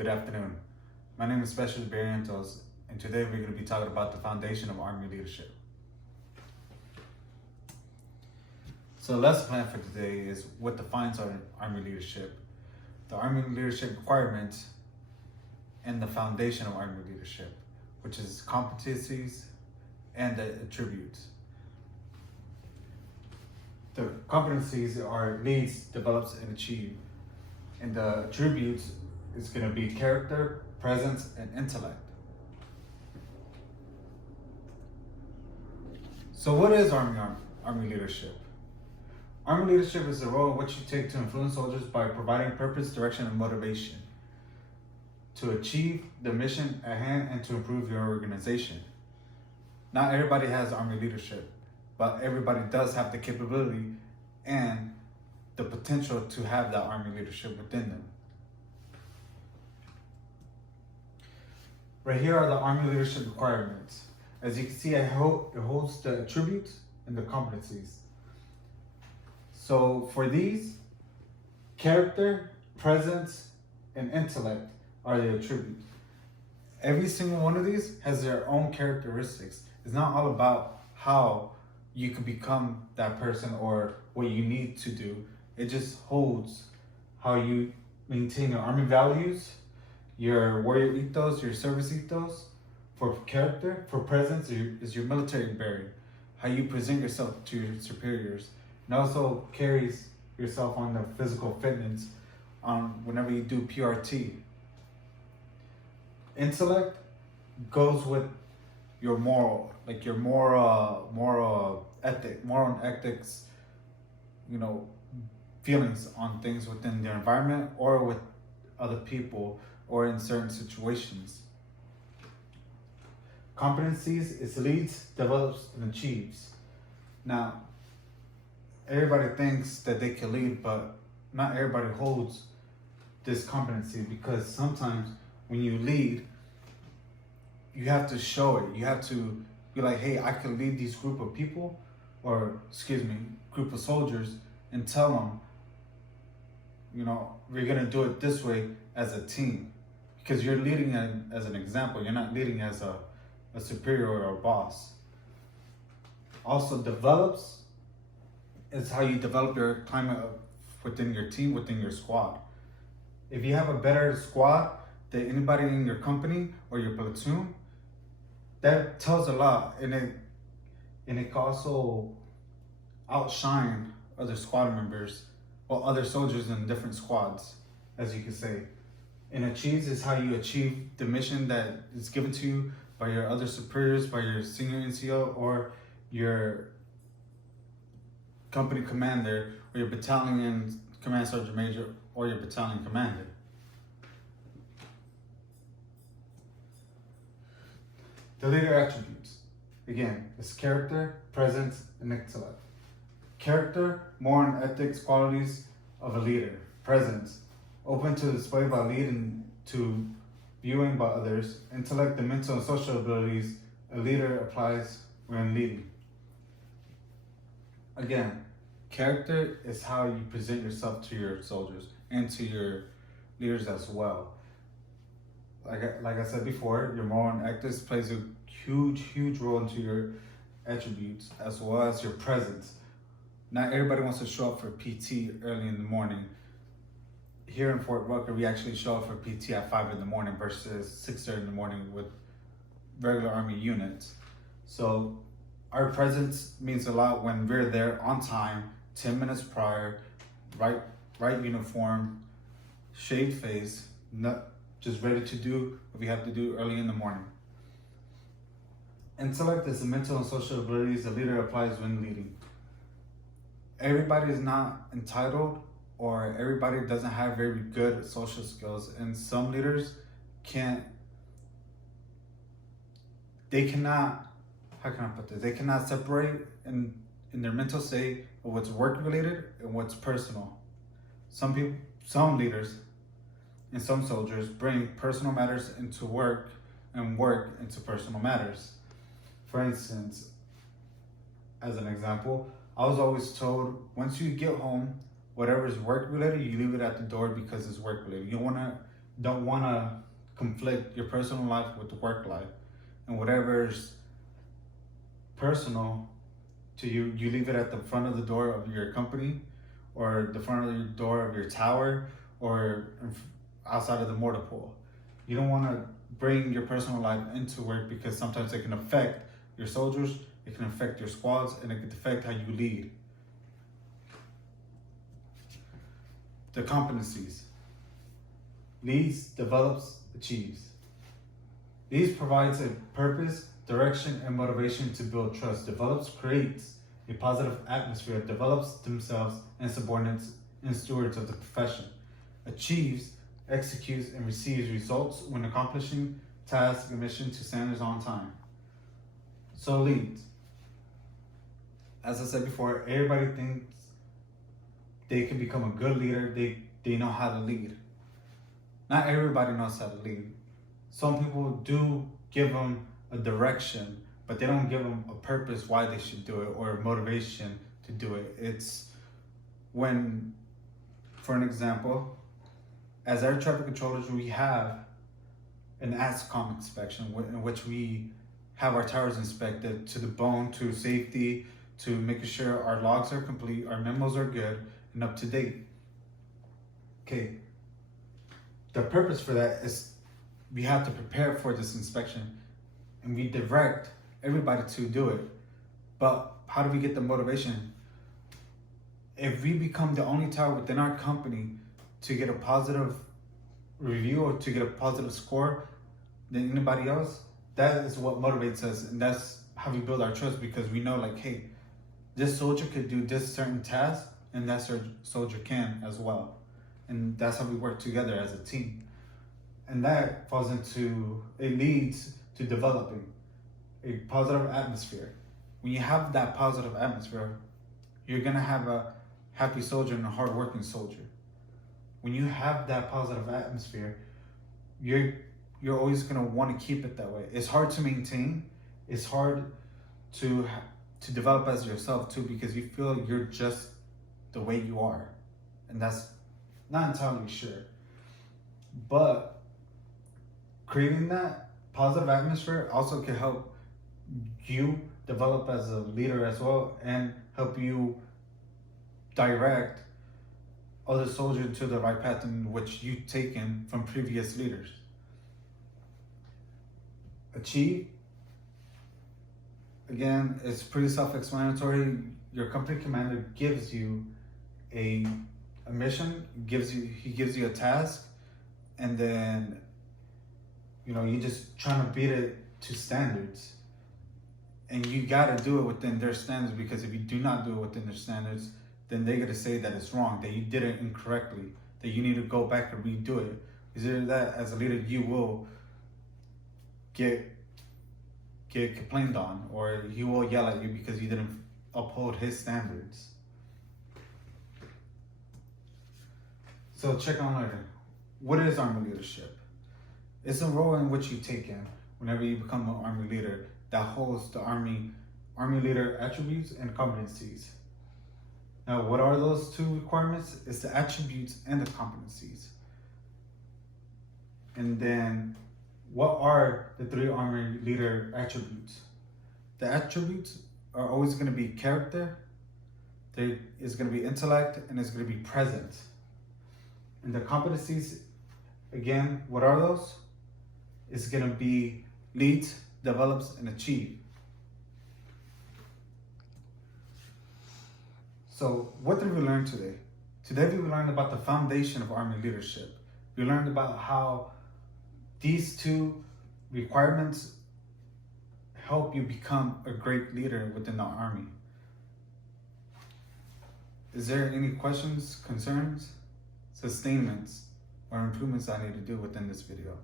Good afternoon. My name is Specialist Barrientos, and today we're going to be talking about the foundation of Army leadership. So the lesson plan for today is what defines Army leadership, the Army leadership requirements, and the foundation of Army leadership, which is competencies and the attributes. The competencies are leads, develops, and achieve. And the attributes is going to be character, presence, and intellect. So what is Army leadership? Army leadership is the role in which you take to influence soldiers by providing purpose, direction, and motivation to achieve the mission at hand and to improve your organization. Not everybody has Army leadership, but everybody does have the capability and the potential to have that Army leadership within them. Right here are the Army leadership requirements. As you can see, it holds the attributes and the competencies. So for these, character, presence, and intellect are the attributes. Every single one of these has their own characteristics. It's not all about how you can become that person or what you need to do. It just holds how you maintain your Army values, your warrior ethos, your service ethos. For character, for presence is your military bearing, how you present yourself to your superiors, and also carries yourself on the physical fitness whenever you do PRT. Intellect goes with your moral ethics, feelings on things within the environment or with other people or in certain situations. Competencies is leads, develops, and achieves. Now, everybody thinks that they can lead, but not everybody holds this competency, because sometimes when you lead, you have to show it. You have to be like, hey, I can lead this group of people, group of soldiers, and tell them, we're gonna do it this way as a team. Because you're leading as an example. You're not leading as a superior or a boss. Also, develops is how you develop your climate within your team, within your squad. If you have a better squad than anybody in your company or your platoon, that tells a lot, and it can also outshine other squad members or other soldiers in different squads, as you could say. And achieves is how you achieve the mission that is given to you by your other superiors, by your senior NCO, or your company commander, or your battalion command sergeant major, or your battalion commander. The leader attributes, again, is character, presence, and intellect. Character, moral and ethics qualities of a leader. Presence, open to display by leading to viewing by others. Intellect, the mental and social abilities a leader applies when leading. Again, character is how you present yourself to your soldiers and to your leaders as well. Like I said before, your moral and ethics plays a huge role into your attributes, as well as your presence. Not everybody wants to show up for PT early in the morning. Here in Fort Rucker, we actually show up for PT at 5 in the morning versus 6:30 in the morning with regular Army units. So our presence means a lot when we're there on time, 10 minutes prior, right uniform, shaved face, not just ready to do what we have to do early in the morning. Intellect is the mental and social abilities a leader applies when leading. Everybody is not entitled, or everybody doesn't have very good social skills, and some leaders cannot, how can I put this? They cannot separate in their mental state of what's work related and what's personal. Some leaders and some soldiers bring personal matters into work and work into personal matters. For instance, as an example, I was always told, once you get home, whatever is work related, you leave it at the door because it's work related. You don't want to don't want to conflict your personal life with the work life, and whatever's personal to you, you leave it at the front of the door of your company, or the front of the door of your tower, or outside of the mortar pool. You don't want to bring your personal life into work, because sometimes it can affect your soldiers, it can affect your squads, and it can affect how you lead. The competencies. Leads, develops, achieves. Leads provides a purpose, direction, and motivation to build trust. Develops, creates a positive atmosphere, develops themselves and subordinates and stewards of the profession. Achieves, executes, and receives results when accomplishing tasks and mission to standards on time. So leads. As I said before, everybody thinks they can become a good leader. They know how to lead. Not everybody knows how to lead. Some people do give them a direction, but they don't give them a purpose why they should do it, or a motivation to do it. It's when, for an example, as air traffic controllers, we have an ASCOM inspection in which we have our towers inspected to the bone, to safety, to making sure our logs are complete, our memos are good and up to date. Okay. The purpose for that is we have to prepare for this inspection, and we direct everybody to do it. But how do we get the motivation? If we become the only tower within our company to get a positive review or to get a positive score than anybody else, that is what motivates us, and that's how we build our trust, because we know, like, hey, this soldier could do this certain task, and that soldier can as well. And that's how we work together as a team. And that falls into, it leads to developing a positive atmosphere. When you have that positive atmosphere, you're gonna have a happy soldier and a hardworking soldier. When you have that positive atmosphere, you're always gonna want to keep it that way. It's hard to maintain. It's hard to develop as yourself too, because you feel you're just the way you are, and that's not entirely sure. But creating that positive atmosphere also can help you develop as a leader as well, and help you direct other soldiers to the right path in which you've taken from previous leaders. Achieve, again, it's pretty self-explanatory. Your company commander gives you a mission, he gives you a task, and then you're just trying to beat it to standards, and you got to do it within their standards, because if you do not do it within their standards, then they're going to say that it's wrong, that you did it incorrectly, that you need to go back and redo it. Is either that, as a leader, you will get complained on, or he will yell at you because you didn't uphold his standards. So check on later. What is Army leadership? It's a role in which you take in whenever you become an Army leader that holds the Army leader attributes and competencies. Now, what are those two requirements? It's the attributes and the competencies. And then, what are the three Army leader attributes? The attributes are always going to be character, there is going to be intellect, and it's going to be present. And the competencies, again, what are those? It's going to be leads, develops, and achieve. So what did we learn today? Today we learned about the foundation of Army leadership. We learned about how these two requirements help you become a great leader within the Army. Is there any questions, concerns, sustainments, or improvements I need to do within this video?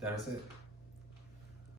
That is it.